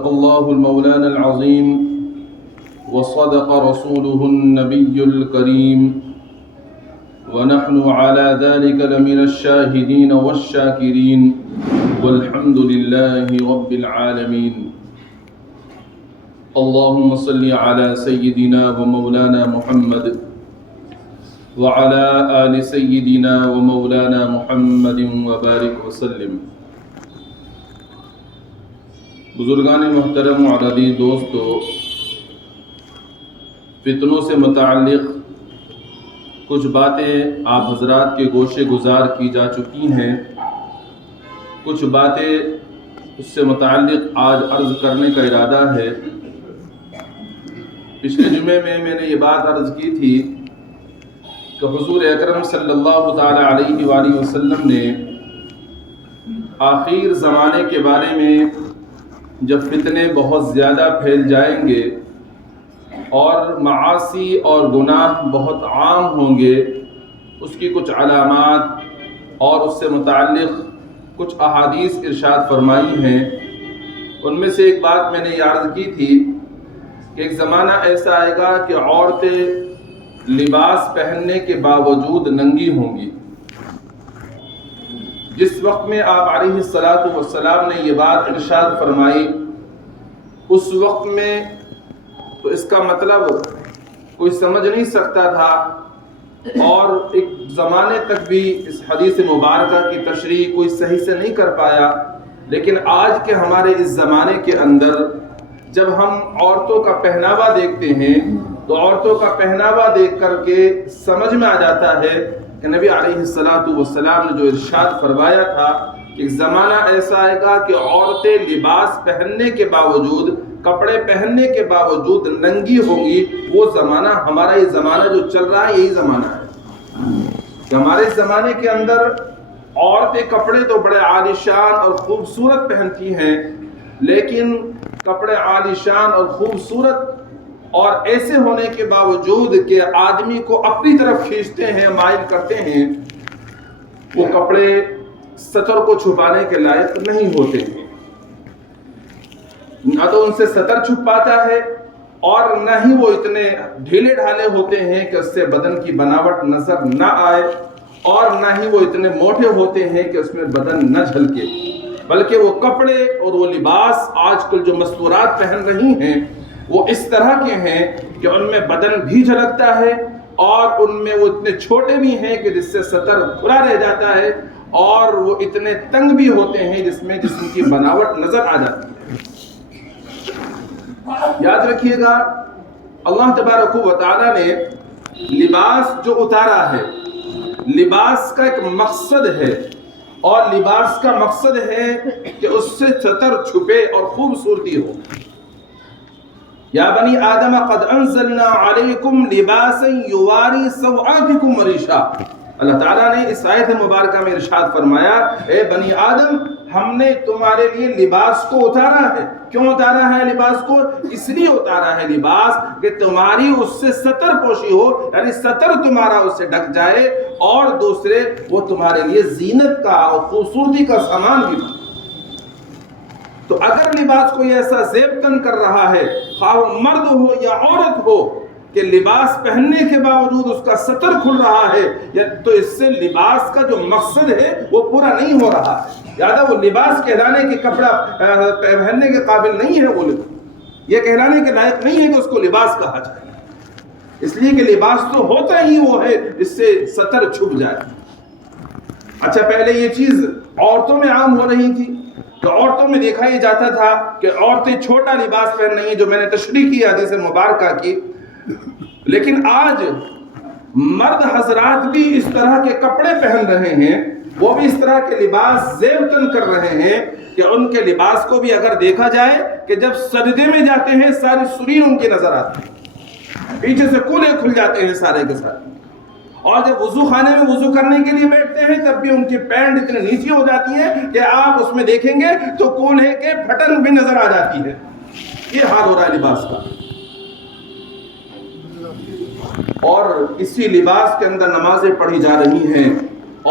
صدق الله المولانا العظيم وصدق رسوله النبي الكريم ونحن على ذلك لمن الشاهدين والشاكرين والحمد لله رب العالمين. اللهم صل على سيدنا ومولانا محمد وعلى آل سيدنا ومولانا محمد وبارك وسلم. بزرگان محترم و عزیز دوستو، فتنوں سے متعلق کچھ باتیں آپ حضرات کے گوشے گزار کی جا چکی ہیں. کچھ باتیں اس سے متعلق آج عرض کرنے کا ارادہ ہے. پچھلے جمعے میں نے یہ بات عرض کی تھی کہ حضور اکرم صلی اللہ تعالی علیہ وآلہ وسلم نے آخر زمانے کے بارے میں جب فتنے بہت زیادہ پھیل جائیں گے اور معاصی اور گناہ بہت عام ہوں گے، اس کی کچھ علامات اور اس سے متعلق کچھ احادیث ارشاد فرمائی ہیں. ان میں سے ایک بات میں نے یہ عرض کی تھی کہ ایک زمانہ ایسا آئے گا کہ عورتیں لباس پہننے کے باوجود ننگی ہوں گی. جس وقت میں آپ علیہ الصلاۃ والسلام نے یہ بات ارشاد فرمائی، اس وقت میں تو اس کا مطلب کوئی سمجھ نہیں سکتا تھا، اور ایک زمانے تک بھی اس حدیث مبارکہ کی تشریح کوئی صحیح سے نہیں کر پایا. لیکن آج کے ہمارے اس زمانے کے اندر جب ہم عورتوں کا پہناوا دیکھتے ہیں تو عورتوں کا پہناوا دیکھ کر کے سمجھ میں آ جاتا ہے کہ نبی علیہ الصلاۃ والسلام نے جو ارشاد فرمایا تھا کہ ایک زمانہ ایسا آئے گا کہ عورتیں لباس پہننے کے باوجود، کپڑے پہننے کے باوجود ننگی ہوں گی. وہ زمانہ ہمارا یہ زمانہ جو چل رہا ہے، یہی زمانہ ہے کہ ہمارے اس زمانے کے اندر عورتیں کپڑے تو بڑے عالیشان اور خوبصورت پہنتی ہیں، لیکن کپڑے عالیشان اور خوبصورت اور ایسے ہونے کے باوجود کہ آدمی کو اپنی طرف کھینچتے ہیں، مائل کرتے ہیں، وہ کپڑے سطر کو چھپانے کے لائق نہیں ہوتے ہیں. نہ تو ان سے سطر چھپ پاتا ہے اور نہ ہی وہ اتنے ڈھیلے ڈھالے ہوتے ہیں کہ اس سے بدن کی بناوٹ نظر نہ آئے، اور نہ ہی وہ اتنے موٹے ہوتے ہیں کہ اس میں بدن نہ جھلکے. بلکہ وہ کپڑے اور وہ لباس آج کل جو مستورات پہن رہی ہیں وہ اس طرح کے ہیں کہ ان میں بدن بھی جھلکتا ہے، اور ان میں وہ اتنے چھوٹے بھی ہیں کہ جس سے سطر کھلا رہ جاتا ہے، اور وہ اتنے تنگ بھی ہوتے ہیں جس میں جسم کی بناوٹ نظر آ جاتی ہے. یاد رکھیے گا، اللہ تبارک و تعالیٰ نے لباس جو اتارا ہے، لباس کا ایک مقصد ہے، اور لباس کا مقصد ہے کہ اس سے سطر چھپے اور خوبصورتی ہو. یا بنی آدم قد انزلنا علیکم لباسا یواری سوآتکم وریشا. اللہ تعالیٰ نے اس آیت مبارکہ میں ارشاد فرمایا، اے بنی آدم، ہم نے تمہارے لیے لباس کو اتارا ہے. کیوں اتارا ہے لباس کو؟ اس لیے اتارا ہے لباس کہ تمہاری اس سے سطر پوشی ہو، یعنی سطر تمہارا اس سے ڈھک جائے، اور دوسرے وہ تمہارے لیے زینت کا اور خوبصورتی کا سامان بھی. تو اگر لباس کوئی ایسا زیب تن کر رہا ہے، خواہ مرد ہو یا عورت ہو، کہ لباس پہننے کے باوجود اس کا سطر کھل رہا ہے، تو اس سے لباس کا جو مقصد ہے وہ پورا نہیں ہو رہا ہے. یاد ہے، وہ لباس کہلانے کے کپڑا پہننے کے قابل نہیں ہے، وہ یہ کہلانے کے لائق نہیں ہے کہ اس کو لباس کہا جائے. اس لیے کہ لباس تو ہوتا ہی وہ ہے جس سے سطر چھپ جائے. اچھا، پہلے یہ چیز عورتوں میں عام ہو رہی تھی، تو عورتوں میں دیکھا یہ جاتا تھا کہ عورتیں چھوٹا لباس پہن رہی ہیں، جو میں نے تشریح کی حدیث مبارکہ کی. لیکن آج مرد حضرات بھی اس طرح کے کپڑے پہن رہے ہیں، وہ بھی اس طرح کے لباس زیب تن کر رہے ہیں کہ ان کے لباس کو بھی اگر دیکھا جائے کہ جب سجدے میں جاتے ہیں ساری سرین ان کی نظر آتی ہے، پیچھے سے کولے کھل جاتے ہیں سارے کے سارے، اور جب وضو خانے میں وضو کرنے کے لیے بیٹھتے ہیں تب بھی ان کی پینٹ اتنی نیچی ہو جاتی ہے کہ آپ اس میں دیکھیں گے تو کولے کے پھٹن بھی نظر آ جاتی ہے. یہ حال ہو رہا ہے لباس کا. اور اسی لباس کے اندر نمازیں پڑھی جا رہی ہیں،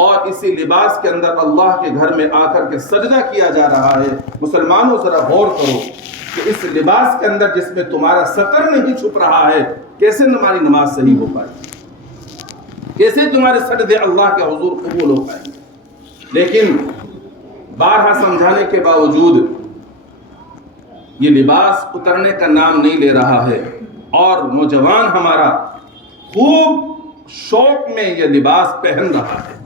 اور اسی لباس کے اندر اللہ کے گھر میں آ کر کے سجدہ کیا جا رہا ہے. مسلمانوں ذرا غور کرو کہ اس لباس کے اندر جس میں تمہارا سطر نہیں چھپ رہا ہے کیسے تمہاری نماز صحیح ہو پائے گی، کیسے تمہارے سجدے اللہ کے حضور قبول ہو پائیں گے۔ لیکن بارہا سمجھانے کے باوجود یہ لباس اترنے کا نام نہیں لے رہا ہے، اور نوجوان ہمارا خوب شوق میں یہ لباس پہن رہا ہے،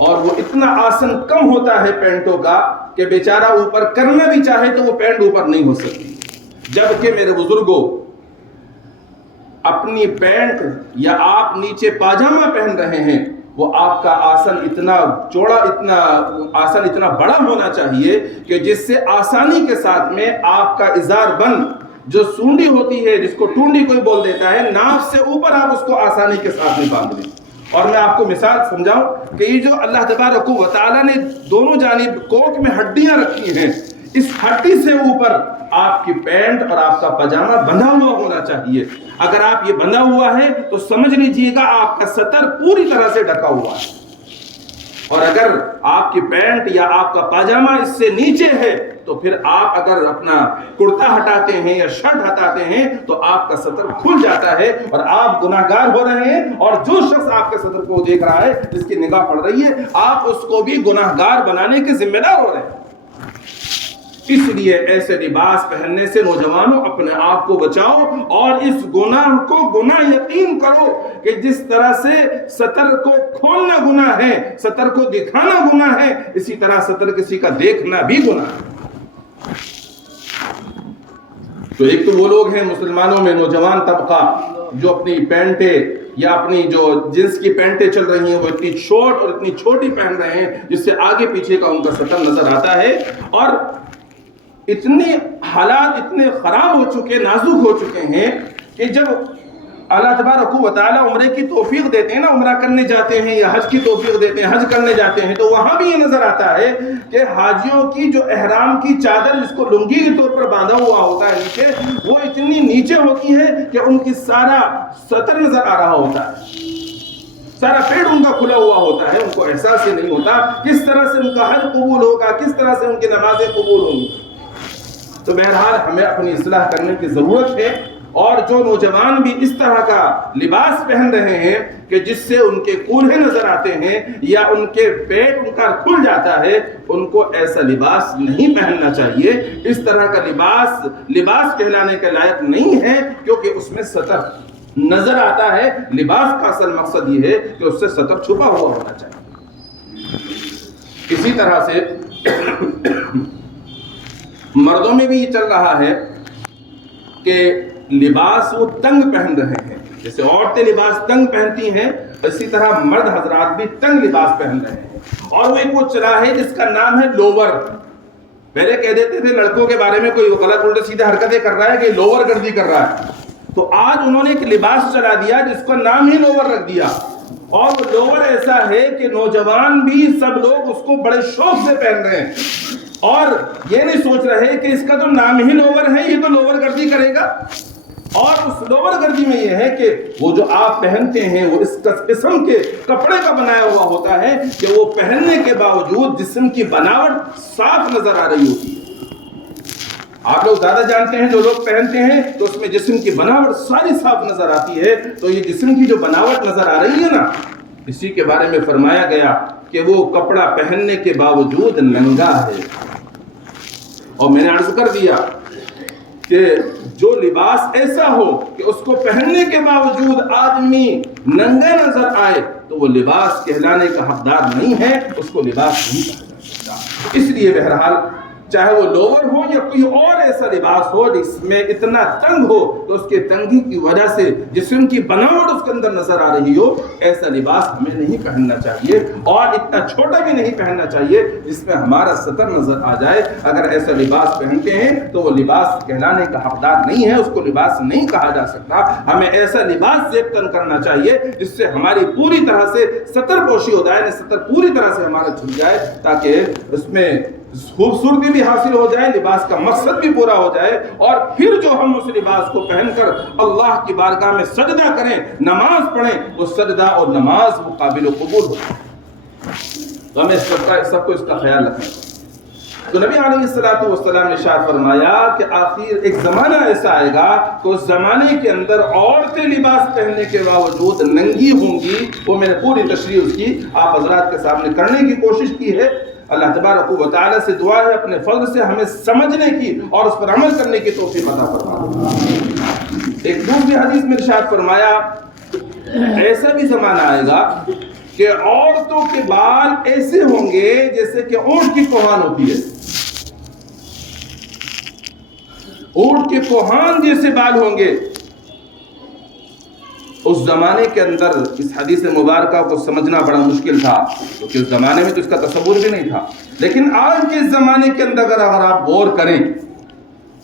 اور وہ اتنا آسن کم ہوتا ہے پینٹوں کا کہ بیچارہ اوپر کرنا بھی چاہے تو وہ پینٹ اوپر نہیں ہو سکتی، جبکہ میرے بزرگوں اپنی پینٹ یا آپ نیچے پاجامہ پہن رہے ہیں وہ آپ کا آسن اتنا چوڑا، اتنا بڑا ہونا چاہیے کہ جس سے آسانی کے ساتھ میں آپ کا ازار بند جو سونڈی ہوتی ہے، جس کو ٹونڈی کوئی بول دیتا ہے، ناف سے اوپر آپ اس کو آسانی کے ساتھ میں باندھ لیں۔ اور میں آپ کو مثال سمجھاؤں کہ یہ جو اللہ تبارک و تعالیٰ نے دونوں جانب کوک میں ہڈیاں رکھی ہیں، اس ہڈی سے اوپر آپ کی پینٹ اور آپ کا پاجامہ بندھا ہوا ہونا چاہیے۔ اگر آپ یہ بندھا ہوا ہے تو سمجھ لیجئے گا آپ کا سطر پوری طرح سے ڈھکا ہوا ہے، اور اگر آپ کی پینٹ یا آپ کا پاجامہ اس سے نیچے ہے تو پھر آپ اگر اپنا کرتا ہٹاتے ہیں یا شرٹ ہٹاتے ہیں تو آپ کا سطر کھل جاتا ہے اور آپ گناہگار ہو رہے ہیں، اور جو شخص آپ کے سطر کو دیکھ رہا ہے، جس کی نگاہ پڑ رہی ہے، آپ اس کو بھی گناہگار بنانے کے ذمہ دار ہو رہے ہیں۔ اس لیے ایسے لباس پہننے سے نوجوانوں اپنے آپ کو بچاؤ، اور اس گناہ کو گناہ یقین کرو کہ جس طرح سے سطر کو کھولنا گناہ ہے، سطر کو دکھانا گناہ ہے، اسی طرح سطر کسی کا دیکھنا بھی گناہ ہے۔ تو ایک تو وہ لوگ ہیں مسلمانوں میں نوجوان طبقہ جو اپنی پینٹیں یا اپنی جو جنس کی پینٹیں چل رہی ہیں وہ اتنی شارٹ اور اتنی چھوٹی پہن رہے ہیں جس سے آگے پیچھے کا ان کا سطر نظر آتا ہے، اور اتنے حالات اتنے خراب ہو چکے، نازک ہو چکے ہیں کہ جب اللہ تبارک و تعالیٰ عمرے کی توفیق دیتے ہیں نا، عمرہ کرنے جاتے ہیں یا حج کی توفیق دیتے ہیں، حج کرنے جاتے ہیں، تو وہاں بھی یہ نظر آتا ہے کہ حاجیوں کی جو احرام کی چادر جس کو لنگی کے طور پر باندھا ہوا ہوتا ہے نیچے، وہ اتنی نیچے ہوتی ہے کہ ان کی سارا سطر نظر آ رہا ہوتا ہے، سارا پیڑ ان کا کھلا ہوا ہوتا ہے، ان کو احساس ہی نہیں ہوتا کس طرح سے ان کا حج قبول ہوگا، کس طرح سے ان کی نمازیں قبول ہوں گی۔ تو بہرحال ہمیں اپنی اصلاح کرنے کی ضرورت ہے، اور جو نوجوان بھی اس طرح کا لباس پہن رہے ہیں کہ جس سے ان کے کولہے نظر آتے ہیں یا ان کے پیٹ ان کا کھل جاتا ہے، ان کو ایسا لباس نہیں پہننا چاہیے۔ اس طرح کا لباس کہلانے کے لائق نہیں ہے، کیونکہ اس میں سطر نظر آتا ہے۔ لباس کا اصل مقصد یہ ہے کہ اس سے سطر چھپا ہوا ہونا چاہیے۔ اسی طرح سے مردوں میں بھی یہ چل رہا ہے کہ لباس وہ تنگ پہن رہے ہیں، جیسے عورتیں لباس تنگ پہنتی ہیں اسی طرح مرد حضرات بھی تنگ لباس پہن رہے ہیں، اور وہ ایک وہ چلا ہے جس کا نام ہے لوور۔ پہلے کہہ دیتے تھے لڑکوں کے بارے میں کوئی غلط الٹے سیدھے حرکتیں کر رہا ہے کہ لوور گردی کر رہا ہے، تو آج انہوں نے ایک لباس چلا دیا جس کا نام ہی لوور رکھ دیا، اور وہ لوور ایسا ہے کہ نوجوان بھی سب لوگ اس کو بڑے شوق سے پہن رہے ہیں، اور یہ نہیں سوچ رہے کہ اس کا تو نام ہی لوور ہے، یہ تو لوور گردی کرے گا۔ اور اس لوور گردی میں یہ ہے کہ وہ جو آپ پہنتے ہیں وہ اس قسم کے کپڑے کا بنایا ہوا ہوتا ہے کہ وہ پہننے کے باوجود جسم کی بناوٹ صاف نظر آ رہی ہوتی ہے۔ آپ لوگ زیادہ جانتے ہیں، جو لوگ پہنتے ہیں تو اس میں جسم کی بناوٹ ساری صاف نظر آتی ہے، تو یہ جسم کی جو بناوٹ نظر آ رہی ہے نا، اسی کے بارے میں فرمایا گیا کہ وہ کپڑا پہننے کے باوجود ننگا ہے۔ اور میں نے عرض کر دیا کہ جو لباس ایسا ہو کہ اس کو پہننے کے باوجود آدمی ننگا نظر آئے تو وہ لباس کہلانے کا حقدار نہیں ہے، اس کو لباس نہیں کہا جا سکتا۔ اس لیے بہرحال چاہے وہ لوور ہو یا کوئی اور ایسا لباس ہو جس میں اتنا تنگ ہو تو اس کے تنگی کی وجہ سے جسم کی بناوٹ اس کے اندر نظر آ رہی ہو، ایسا لباس ہمیں نہیں پہننا چاہیے، اور اتنا چھوٹا بھی نہیں پہننا چاہیے جس میں ہمارا سطر نظر آ جائے۔ اگر ایسا لباس پہنتے ہیں تو وہ لباس کہلانے کا حقدار نہیں ہے، اس کو لباس نہیں کہا جا سکتا۔ ہمیں ایسا لباس زیب کرنا چاہیے جس سے ہماری پوری طرح سے سطر پوشی ہو جائے، سطر پوری طرح سے ہمارا چھپ جائے، تاکہ اس میں خوبصورتی بھی حاصل ہو جائے، لباس کا مقصد بھی پورا ہو جائے، اور پھر جو ہم اس لباس کو پہن کر اللہ کی بارگاہ میں سجدہ کریں، نماز پڑھیں، وہ سجدہ اور نماز وہ قابل و قبول ہو۔ تو ہمیں سب کو اس کا خیال رکھنا ہے۔ تو نبی علیہ الصلوۃ والسلام نے ارشاد فرمایا کہ آخر ایک زمانہ ایسا آئے گا کہ اس زمانے کے اندر عورتیں لباس پہننے کے باوجود ننگی ہوں گی. وہ میں نے پوری تشریح اس کی آپ حضرات کے سامنے کرنے کی کوشش کی ہے. اللہ تبارک و تعالی سے دعا ہے اپنے فضل سے ہمیں سمجھنے کی اور اس پر عمل کرنے کی توفیق عطا فرما. ایک دوسری حدیث میں ارشاد فرمایا ایسا بھی زمانہ آئے گا کہ عورتوں کے بال ایسے ہوں گے جیسے کہ اونٹ کی کوہان ہوتی ہے. اونٹ کے کوہان جیسے بال ہوں گے. اس زمانے کے اندر اس حدیث مبارکہ کو سمجھنا بڑا مشکل تھا کیونکہ اس زمانے میں تو اس کا تصور بھی نہیں تھا. لیکن آج کے زمانے کے اندر اگر آپ غور کریں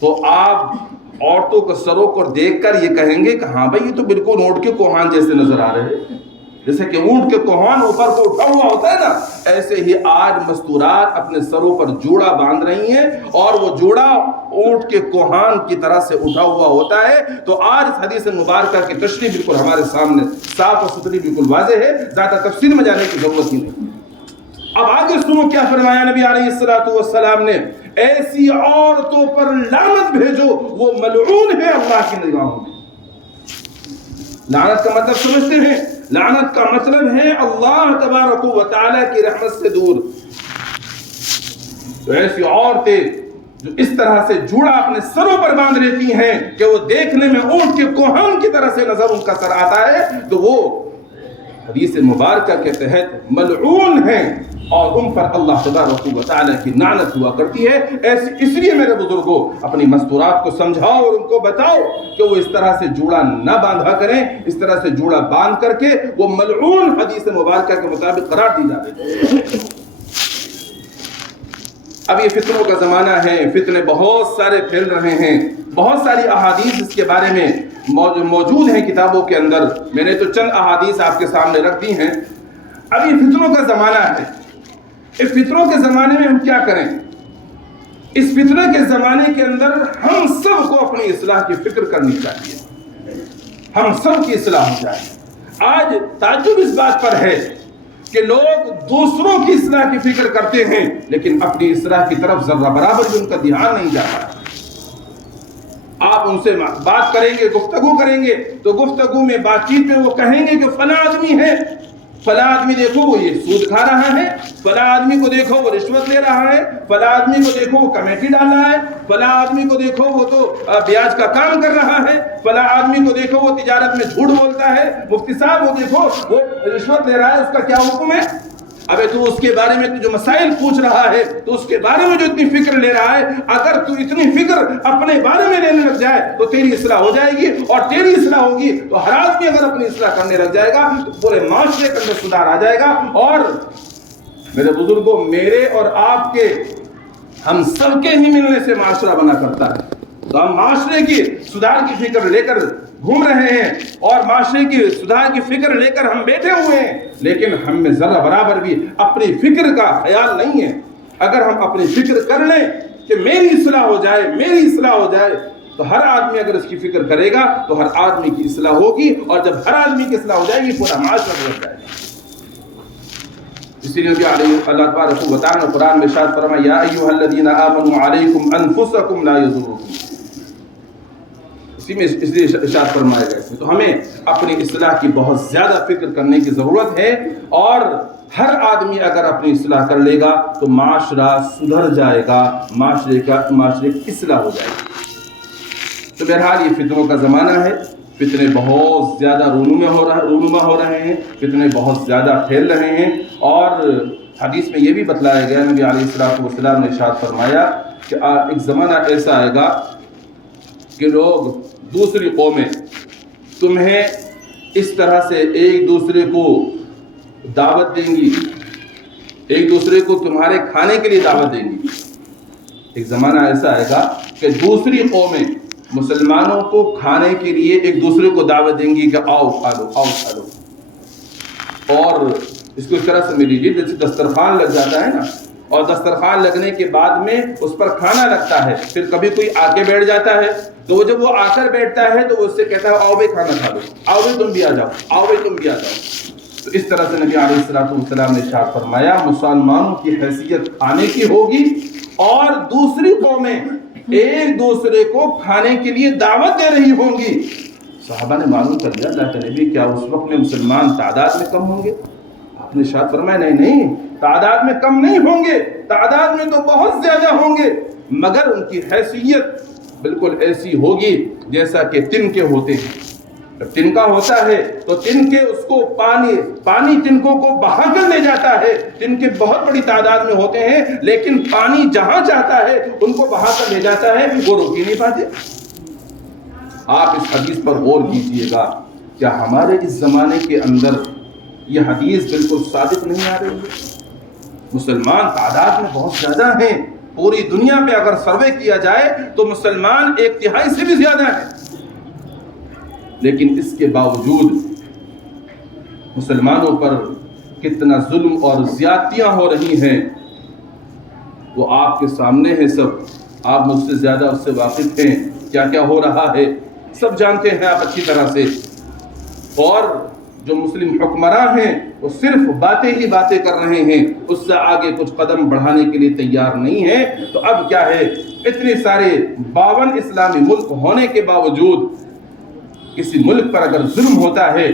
تو آپ عورتوں کے سروں کو دیکھ کر یہ کہیں گے کہ ہاں بھائی یہ تو بالکل اونٹ کے کوہان جیسے نظر آ رہے ہیں. جیسے کہ اونٹ کے کوہان اوپر کو اٹھا ہوا ہوتا ہے نا، ایسے ہی آج مستورات اپنے سروں پر جوڑا باندھ رہی ہیں اور وہ جوڑا اونٹ کے کوہان کی طرح سے اٹھا ہوا ہوتا ہے. تو آج اس حدیث مبارکہ کی تشریح بالکل ہمارے سامنے صاف اور ستھری بالکل واضح ہے، زیادہ تفصیل میں جانے کی ضرورت ہی نہیں. اب آگے سنو کیا فرمایا نبی علیہ الصلوۃ والسلام نے، ایسی عورتوں پر لعنت بھیجو وہ ملعون ہے اللہ کی نگاہوں میں. لعنت کا مطلب سمجھتے ہیں؟ لعنت کا مطلب ہے اللہ تبارک و تعالی کی رحمت سے دور. تو ایسی عورتیں جو اس طرح سے جوڑا اپنے سروں پر باندھ لیتی ہیں کہ وہ دیکھنے میں اونٹ کے کوہان کی طرح سے نظر ان کا سر آتا ہے، تو وہ حدیث مبارکہ کے تحت ملعون ہیں اور ان پر اللہ تبارک و تعالی کی لعنت ہوا کرتی ہے. اس لیے میرے بزرگوں اپنی مستورات کو سمجھاؤ اور ان کو بتاؤ کہ وہ اس طرح سے جوڑا نہ باندھا کریں. اس طرح سے جوڑا باندھ کر کے وہ ملعون حدیث مبارکہ کے مطابق قرار دی جاتی ہے. اب یہ فتنوں کا زمانہ ہے، فتنے بہت سارے پھیل رہے ہیں. بہت ساری احادیث اس کے بارے میں موجود ہیں کتابوں کے اندر. میں نے تو چند احادیث آپ کے سامنے رکھ دی ہیں. اب یہ فتنوں کا زمانہ ہے. اس فتنوں کے زمانے میں ہم کیا کریں؟ اس فتنہ کے زمانے کے اندر ہم سب کو اپنی اصلاح کی فکر کرنی چاہیے. ہم سب کی اصلاح ہو جائے. آج تعجب اس بات پر ہے کہ لوگ دوسروں کی اصلاح کی فکر کرتے ہیں لیکن اپنی اصلاح کی طرف ذرہ برابر بھی ان کا دھیان نہیں جاتا. آپ ان سے بات کریں گے، گفتگو کریں گے تو گفتگو میں بات چیت میں وہ کہیں گے کہ فلاں آدمی ہے، فلاں آدمی دیکھو وہ یہ سود کھا رہا ہے، فلاں آدمی کو دیکھو وہ رشوت لے رہا ہے، فلاں آدمی کو دیکھو وہ کمیٹی ڈال رہا ہے، فلاں آدمی کو دیکھو وہ تو بیاج کا کام کر رہا ہے، فلاں آدمی کو دیکھو وہ تجارت میں جھوٹ بولتا ہے، مفتی صاحب وہ دیکھو وہ رشوت لے رہا ہے، اس کا کیا حکم ہے؟ ابے تو اس کے بارے میں جو مسائل پوچھ رہا ہے، تو اس کے بارے میں جو اتنی فکر لے رہا ہے، اگر تو اتنی فکر اپنے بارے میں لینے لگ جائے تو تیری اصلاح ہو جائے گی، اور تیری اصلاح ہوگی تو ہر آدمی اگر اپنی اصلاح کرنے لگ جائے گا تو پورے معاشرے کے اندر سدھار آ جائے گا. اور میرے بزرگوں، میرے اور آپ کے، ہم سب کے ہی ملنے سے معاشرہ بنا کرتا ہے. تو ہم معاشرے کی سدھار کی فکر لے کر گھوم رہے ہیں اور معاشرے کی سدھار کی فکر لے کر ہم بیٹھے ہوئے ہیں، لیکن ہم میں ذرہ برابر بھی اپنی فکر کا خیال نہیں ہے. اگر ہم اپنی فکر کر لیں کہ میری اصلاح ہو جائے، میری اصلاح ہو جائے، تو ہر آدمی اگر اس کی فکر کرے گا تو ہر آدمی کی اصلاح ہوگی، اور جب ہر آدمی کی اصلاح ہو جائے گی پورا معاشرہ بدل جائے گا. اسی لیے اللہ تبارک و تعالی نے قرآن میں ارشاد فرمایا یا ایھا الذین آمنوا علیکم انفسکم لا یضرکم. اسی میں اس لیے ارشاد فرمایا گیا ہے. تو ہمیں اپنی اصلاح کی بہت زیادہ فکر کرنے کی ضرورت ہے، اور ہر آدمی اگر اپنی اصلاح کر لے گا تو معاشرہ سدھر جائے گا، معاشرے کی اصلاح ہو جائے گی. تو بہرحال یہ فتنوں کا زمانہ ہے. فتنے بہت زیادہ رونما ہو رہے ہیں، فتنے بہت زیادہ پھیل رہے ہیں. اور حدیث میں یہ بھی بتلایا گیا، نبی علیہ الصلوۃ والسلام نے ارشاد فرمایا کہ ایک زمانہ ایسا آئے گا کہ لوگ، دوسری قومیں تمہیں اس طرح سے ایک دوسرے کو دعوت دیں گی، ایک دوسرے کو تمہارے کھانے کے لیے دعوت دیں گی. ایک زمانہ ایسا آئے گا کہ دوسری قومیں مسلمانوں کو کھانے کے لیے ایک دوسرے کو دعوت دیں گی کہ آؤ کھا لو، آؤ کھا لو. اور اس کو اس طرح سے میری جیسے دسترخوان لگ جاتا ہے نا، اور دسترخوان لگنے کے بعد میں اس پر کھانا لگتا ہے، پھر کبھی کوئی آ کے بیٹھ جاتا ہے، تو وہ جب وہ آ کر بیٹھتا ہے تو وہ اس سے کہتا ہے آؤ بھائی کھانا کھا لو، آؤ بھائی تم بھی آ جاؤ، آؤ بھائی تم بھی آ جاؤ. تو اس طرح سے نبی علیہ الصلوۃ والسلام نے ارشاد فرمایا مسلمانوں کی حیثیت کھانے کی ہوگی اور دوسری قومیں ایک دوسرے کو کھانے کے لیے دعوت دے رہی ہوں گی۔ صحابہ نے معلوم کر لیا اللہ کے نبی کیا اس وقت میں مسلمان تعداد میں کم ہوں گے؟ آپ نے ارشاد فرمایا نہیں، تعداد میں کم نہیں ہوں گے، تعداد میں تو بہت زیادہ ہوں گے، مگر ان کی حیثیت بالکل ایسی ہوگی جیسا کہ تنکے ہوتے ہیں۔ جب تنکا ہوتا ہے تو تنکے اس کو پانی تنکوں کو بہا کر لے جاتا ہے۔ تنکے بہت بڑی تعداد میں ہوتے ہیں لیکن پانی جہاں چاہتا ہے ان کو بہا کر لے جاتا ہے، وہ روک ہی نہیں پاتے۔ آپ اس حدیث پر غور کیجئے گا، کیا ہمارے اس زمانے کے اندر یہ حدیث بالکل ثابت نہیں آ رہی ہے؟ مسلمان تعداد میں بہت زیادہ ہیں، پوری دنیا پہ اگر سروے کیا جائے تو مسلمان 1/3 سے بھی زیادہ ہیں، لیکن اس کے باوجود مسلمانوں پر کتنا ظلم اور زیادتیاں ہو رہی ہیں وہ آپ کے سامنے ہے۔ سب آپ مجھ سے زیادہ اس سے واقف ہیں، کیا کیا ہو رہا ہے سب جانتے ہیں آپ اچھی طرح سے۔ اور جو مسلم حکمراں ہیں وہ صرف باتیں ہی باتیں کر رہے ہیں، اس سے آگے کچھ قدم بڑھانے کے لیے تیار نہیں ہیں۔ تو اب کیا ہے، اتنے سارے 52 اسلامی ملک ہونے کے باوجود کسی ملک پر اگر ظلم ہوتا ہے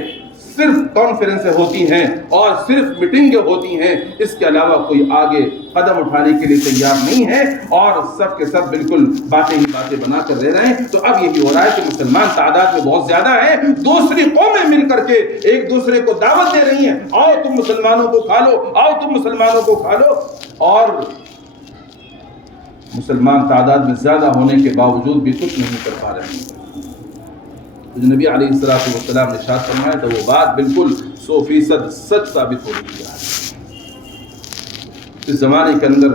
صرف کانفرنسیں ہوتی ہیں اور صرف میٹنگیں ہوتی ہیں، اس کے علاوہ کوئی آگے قدم اٹھانے کے لیے تیار نہیں ہے، اور سب کے سب بالکل باتیں ہی باتیں بنا کر رہ رہے ہیں۔ تو اب یہی ہو رہا ہے کہ مسلمان تعداد میں بہت زیادہ ہیں، دوسری قومیں مل کر کے ایک دوسرے کو دعوت دے رہی ہیں، آؤ تم مسلمانوں کو کھا لو، آؤ تم مسلمانوں کو کھا لو، اور مسلمان تعداد میں زیادہ ہونے کے باوجود بھی کچھ نہیں کر پا رہے ہیں۔ جو نبی علیہ السلام نے ارشاد فرمایا تو وہ بات بالکل 100% سچ ثابت ہو رہی ہے۔ اس زمانے کے اندر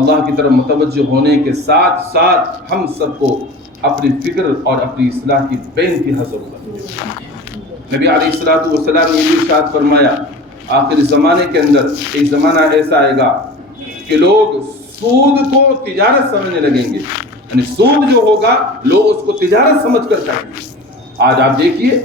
اللہ کی طرف متوجہ ہونے کے ساتھ ساتھ ہم سب کو اپنی فکر اور اپنی اصلاح کی بے انتہا ضرورت ہے۔ نبی علیہ السلام نے یہ ارشاد فرمایا آخر زمانے کے اندر ایک زمانہ ایسا آئے گا کہ لوگ سود کو تجارت سمجھنے لگیں گے، یعنی سود جو ہوگا لوگ اس کو تجارت سمجھ کر کریں گے۔ آج آپ دیکھیے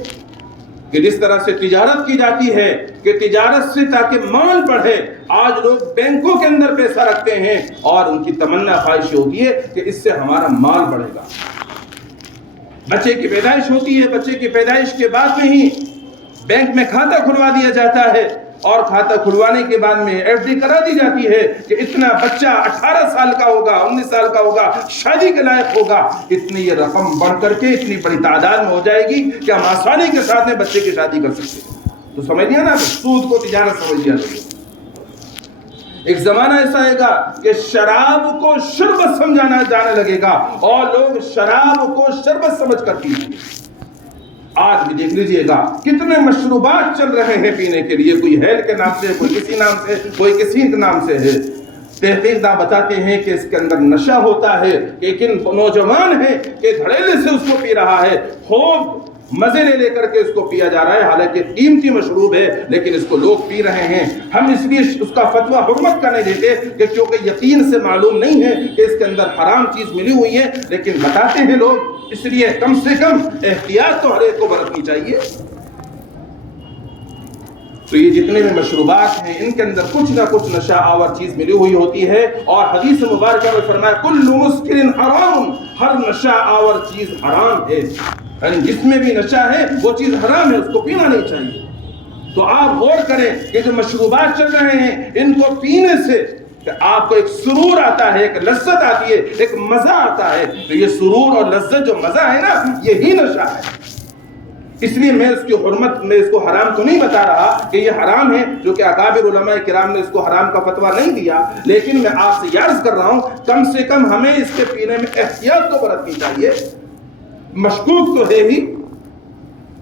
کہ جس طرح سے تجارت کی جاتی ہے کہ تجارت سے تاکہ مال بڑھے، آج لوگ بینکوں کے اندر پیسہ رکھتے ہیں اور ان کی تمنا خواہش ہوتی ہے کہ اس سے ہمارا مال بڑھے گا۔ بچے کی پیدائش ہوتی ہے، بچے کی پیدائش کے بعد میں ہی بینک میں کھاتہ کھلوا دیا جاتا ہے، اور کھاتہ کھلوانے کے بعد میں ایف ڈی کرا دی جاتی ہے کہ اتنا بچہ 18 سال کا ہوگا، 19 سال کا ہوگا، شادی کے لائق ہوگا، اتنی یہ رقم بڑھ کر کے اتنی بڑی تعداد میں ہو جائے گی کہ ہم آسانی کے ساتھ میں بچے کی شادی کر سکتے ہیں۔ تو سمجھ لیا نا، سود کو تجارت سمجھ لیا۔ ایک زمانہ ایسا آئے گا کہ شراب کو شربت سمجھانا جانے لگے گا اور لوگ شراب کو شربت سمجھ کر پییں گے۔ آج بھی دیکھ لیجئے گا کتنے مشروبات چل رہے ہیں پینے کے لیے، کوئی ہیل کے نام سے، کوئی کسی نام سے، کوئی کسی کے نام سے ہے۔ تحقیق داں بتاتے ہیں کہ اس کے اندر نشہ ہوتا ہے، لیکن نوجوان ہے کہ دھڑیلے سے اس کو پی رہا ہے، خوب مزے لے کر کے اس کو پیا جا رہا ہے، حالانکہ قیمتی مشروب ہے لیکن اس کو لوگ پی رہے ہیں۔ ہم اس لیے اس کا فتویٰ حرمت کا نہیں دیتے کہ کیونکہ یقین سے معلوم نہیں ہے کہ اس کے اندر حرام چیز ملی ہوئی ہے، لیکن بتاتے ہیں لوگ، اس لیے کم سے کم احتیاط تو ہر ایک کو برتنی چاہیے۔ تو یہ جتنے بھی مشروبات ہیں ان کے اندر کچھ نہ کچھ نشہ آور چیز ملی ہوئی ہوتی ہے، اور حدیث مبارکہ میں فرمایا کل مسکر حرام، ہر نشہ آور چیز حرام ہے، یعنی جس میں بھی نشہ ہے وہ چیز حرام ہے، اس کو پینا نہیں چاہیے۔ تو آپ غور کریں کہ جو مشروبات چل رہے ہیں ان کو پینے سے کہ آپ کو ایک سرور آتا ہے، ایک لذت آتی ہے، ایک مزہ آتا ہے، تو یہ سرور اور لذت جو مزہ ہے نا، یہی نشہ ہے۔ اس لیے میں اس کی حرمت میں اس کو حرام تو نہیں بتا رہا کہ یہ حرام ہے، جو کہ اکابر علماء کرام نے اس کو حرام کا فتویٰ نہیں دیا، لیکن میں آپ سے یہ عرض کر رہا ہوں کم سے کم ہمیں اس کے پینے میں احتیاط تو برتنی چاہیے، مشکوک تو ہے ہی۔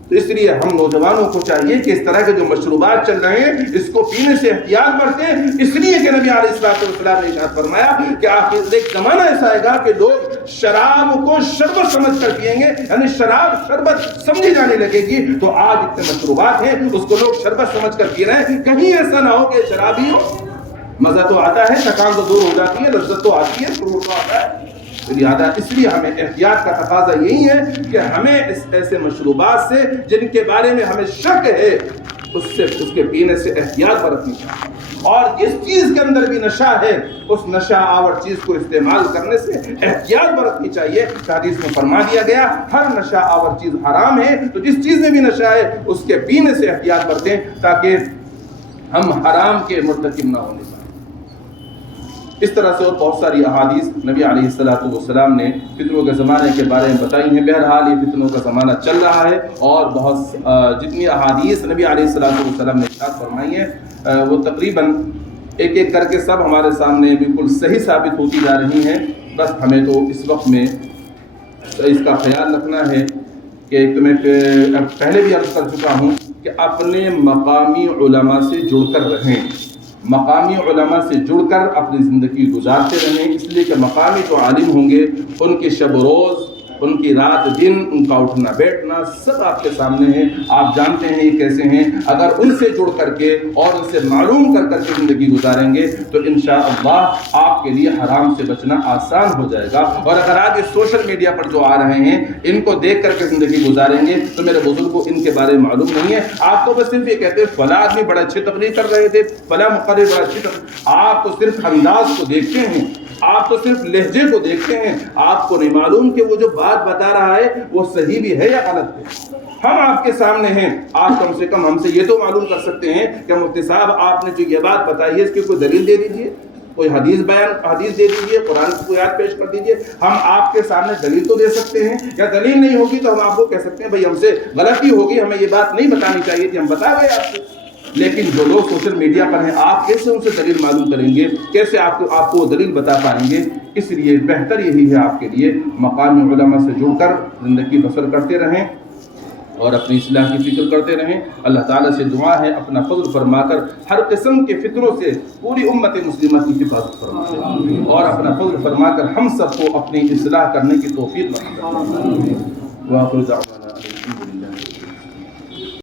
تو اس لیے ہم نوجوانوں کو چاہیے کہ اس طرح کے جو مشروبات چل رہے ہیں اس کو پینے سے احتیاط برتیں، اس لیے کہ نبی علیہ السلام نے ارشاد فرمایا کہ آخر ایک زمانہ ایسا آئے گا کہ لوگ شراب کو شربت سمجھ کر پئیں گے، یعنی شراب شربت سمجھی جانے لگے گی۔ تو آج اتنے مشروبات ہیں اس کو لوگ شربت سمجھ کر پی رہے ہیں، کہیں ایسا نہ ہو کہ شرابی ہو، مزہ تو آتا ہے، تھکان تو دور ہو جاتی ہے، لذت تو آتی ہے، سرور تو آتا ہے، لہذا اس لیے ہمیں احتیاط کا تقاضا یہی ہے کہ ہمیں اس ایسے مشروبات سے جن کے بارے میں ہمیں شک ہے اس کے پینے سے احتیاط برتنی چاہیے۔ اور جس چیز کے اندر بھی نشہ ہے اس نشہ آور چیز کو استعمال کرنے سے احتیاط برتنی چاہیے. حدیث میں فرما دیا گیا ہر نشہ آور چیز حرام ہے، تو جس چیز میں بھی نشہ ہے اس کے پینے سے احتیاط برتیں تاکہ ہم حرام کے مرتکب نہ ہونے پائیں. اس طرح سے اور بہت ساری احادیث نبی علیہ السلام نے فتنوں کے زمانے کے بارے میں بتائی ہیں. بہرحال یہ فتنوں کا زمانہ چل رہا ہے اور بہت جتنی احادیث نبی علیہ السلام نے ارشاد فرمائی ہیں وہ تقریباً ایک ایک کر کے سب ہمارے سامنے بالکل صحیح ثابت ہوتی جا رہی ہیں. بس ہمیں تو اس وقت میں اس کا خیال رکھنا ہے کہ میں پہلے بھی عرض کر چکا ہوں کہ اپنے مقامی علماء سے جڑ کر رہیں، مقامی علماء سے جڑ کر اپنی زندگی گزارتے رہیں. اس لیے کہ مقامی جو عالم ہوں گے ان کے شب و روز، ان کی رات دن، ان کا اٹھنا بیٹھنا سب آپ کے سامنے ہے. آپ جانتے ہیں یہ کیسے ہیں. اگر ان سے جڑ کر کے اور ان سے معلوم کر کر کے زندگی گزاریں گے تو انشاءاللہ آپ کے لیے حرام سے بچنا آسان ہو جائے گا. اور اگر آج اس سوشل میڈیا پر جو آ رہے ہیں ان کو دیکھ کر کے زندگی گزاریں گے تو میرے بزرگ کو ان کے بارے میں معلوم نہیں ہے. آپ کو بس صرف یہ کہتے ہیں فلاں آدمی بڑا اچھی تقریر کر رہے تھے، فلاں مقرر بڑا اچھی تقریر. آپ تو صرف انداز کو دیکھتے ہیں، آپ تو صرف لہجے کو دیکھتے ہیں، آپ کو نہیں معلوم کہ وہ جو بات بتا رہا ہے وہ صحیح بھی ہے یا غلط ہے. ہم آپ کے سامنے ہیں، آپ کم سے کم ہم سے یہ تو معلوم کر سکتے ہیں کہ مفتی صاحب آپ نے جو یہ بات بتائی ہے اس کی کوئی دلیل دے دیجئے، کوئی حدیث دے دیجئے، قرآن کی کوئی آیت پیش کر دیجئے. ہم آپ کے سامنے دلیل تو دے سکتے ہیں. یا دلیل نہیں ہوگی تو ہم آپ کو کہہ سکتے ہیں بھئی ہم سے غلطی ہوگی، ہمیں یہ بات نہیں بتانی چاہیے تھی، ہم بتا گئے آپ سے. لیکن جو لوگ سوشل میڈیا پر ہیں آپ کیسے ان سے دلیل معلوم کریں گے، کیسے آپ کو دلیل بتا پائیں گے. اس لیے بہتر یہی ہے آپ کے لیے مقامی علماء سے جڑ کر زندگی بسر کرتے رہیں اور اپنی اصلاح کی فکر کرتے رہیں. اللہ تعالیٰ سے دعا ہے اپنا فضل فرما کر ہر قسم کے فتنوں سے پوری امت مسلمہ کی حفاظت فرمائے اور اپنا فضل فرما کر ہم سب کو اپنی اصلاح کرنے کی توفیق عطا فرمائے.